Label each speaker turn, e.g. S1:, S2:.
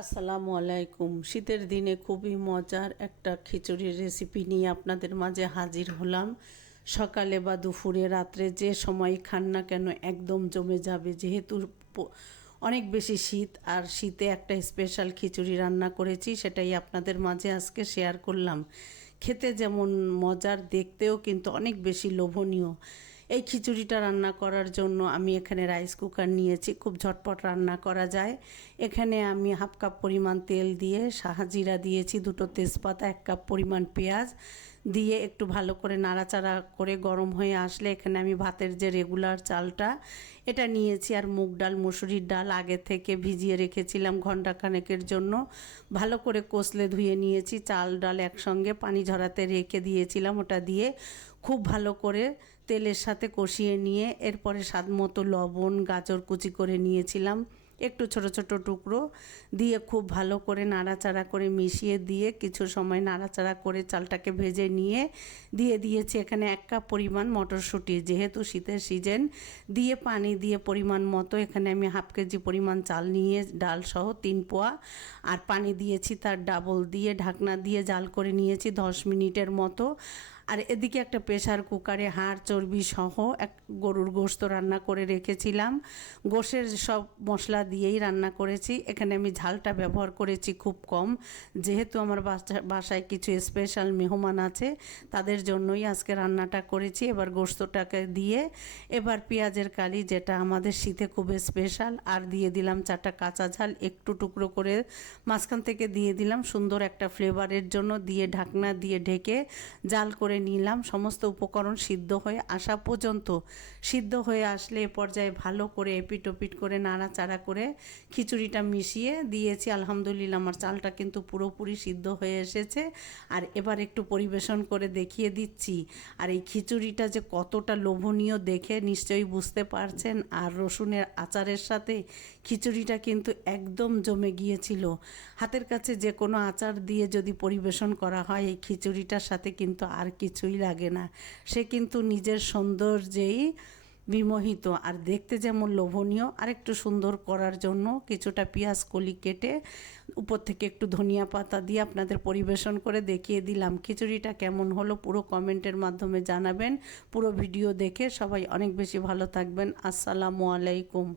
S1: আসসালামু আলাইকুম। শীতের দিনে খুবই মজার একটা খিচুড়ির রেসিপি নিয়ে আপনাদের মাঝে হাজির হলাম। সকালে বা দুপুরে, রাত্রে যে সময় খান না কেন একদম জমে যাবে। যেহেতু অনেক বেশি শীত আর শীতে একটা স্পেশাল খিচুড়ি রান্না করেছি, সেটাই আপনাদের মাঝে আজকে শেয়ার করলাম। খেতে যেমন মজার, দেখতেও কিন্তু অনেক বেশি লোভনীয়। এই খিচুড়িটা রান্না করার জন্য আমি এখানে রাইস কুকার নিয়েছি। খুব ঝটপট রান্না করা যায়। এখানে আমি হাফ কাপ পরিমাণ তেল দিয়ে সাহাজিরা দিয়েছি, দুটো তেজপাতা, এক কাপ পরিমাণ পেঁয়াজ দিয়ে একটু ভালো করে নাড়াচাড়া করে গরম হয়ে আসলে এখানে আমি ভাতের যে রেগুলার চালটা এটা নিয়েছি আর মুগ ডাল, মুসুরির ডাল আগে থেকে ভিজিয়ে রেখেছিলাম ঘণ্টা খানেকের জন্য। ভালো করে কষলে ধুয়ে নিয়েছি, চাল ডাল একসঙ্গে পানি ঝরাতে রেখে দিয়েছিলাম ওটা দিয়ে। খুব ভালো করে তেলের সাথে কষিয়ে নিয়ে এরপরে স্বাদ মতো লবণ, গাজর কুচি করে নিয়েছিলাম। একটু ছোট ছোট টুকরো দিয়ে খুব ভালো করে নাড়াচাড়া করে মিশিয়ে দিয়ে কিছু সময় নাড়াচাড়া করে চালটাকে ভেজে নিয়ে দিয়ে দিয়েছি এখানে এক কাপ পরিমাণ মটরশুঁটি। যেহেতু শীতের সিজন, দিয়ে পানি দিয়ে পরিমাণ মতো এখানে আমি হাফ কেজি পরিমাণ চাল নিয়ে ডাল সহ তিন পোয়া আর পানি দিয়েছি তার ডাবল দিয়ে ঢাকনা দিয়ে জাল করে নিয়েছি দশ মিনিটের মতো। আর এদিকে একটা প্রেশার কুকারে হাড়, চর্বি সহ এক গরুর গোস্ত রান্না করে রেখেছিলাম। গোশের সব মশলা দিয়েই রান্না করেছি। এখানে আমি ঝালটা ব্যবহার করেছি খুব কম। যেহেতু আমার বাসা- বাসায় কিছু স্পেশাল মেহমান আছে, তাদের জন্যই আজকে রান্নাটা করেছি। এবার গোস্তটাকে দিয়ে এবার পেঁয়াজের কালি, যেটা আমাদের শীতে খুব স্পেশাল আর দিয়ে দিলাম চারটা কাঁচা ঝাল, একটু টুকরো করে। মাঝখান থেকে দিয়ে দিলাম সুন্দর একটা ফ্লেভারের জন্য। দিয়ে ঢাকনা দিয়ে ঢেকে জাল করে নিলাম, সমস্ত উপকরণ সিদ্ধ হয়ে আসা পর্যন্ত। সিদ্ধ হয়ে আসলে পর্যায়ে ভালো করে এপিট ওপিট করে নাড়াচাড়া করে খিচুড়িটা মিশিয়ে দিয়েছি। আলহামদুলিল্লাহ আমার চালটা কিন্তু পুরোপুরি সিদ্ধ হয়ে এসেছে। আর এবার একটু পরিবেশন করে দেখিয়ে দিচ্ছি। আর এই খিচুড়িটা যে কতটা লোভনীয় দেখে নিশ্চয়ই বুঝতে পারছেন। আর রসুনের আচারের সাথে খিচুড়িটা কিন্তু একদম জমে গিয়েছিল। হাতের কাছে যে কোনো আচার দিয়ে যদি পরিবেশন করা হয়, এই খিচুড়িটার সাথে কিন্তু আর কিছুই লাগে না। সে কিন্তু নিজের সৌন্দর্যেই বিমোহিত। আর দেখতে যেমন লোভনীয়, আর একটু সুন্দর করার জন্য কিছুটা পেঁয়াজ কলি কেটে উপর থেকে একটু ধনিয়া পাতা দিয়ে আপনাদের পরিবেশন করে দেখিয়ে দিলাম। খিচুড়িটা কেমন হলো পুরো কমেন্টের মাধ্যমে জানাবেন। পুরো ভিডিও দেখে সবাই অনেক বেশি ভালো থাকবেন। আসসালামু আলাইকুম।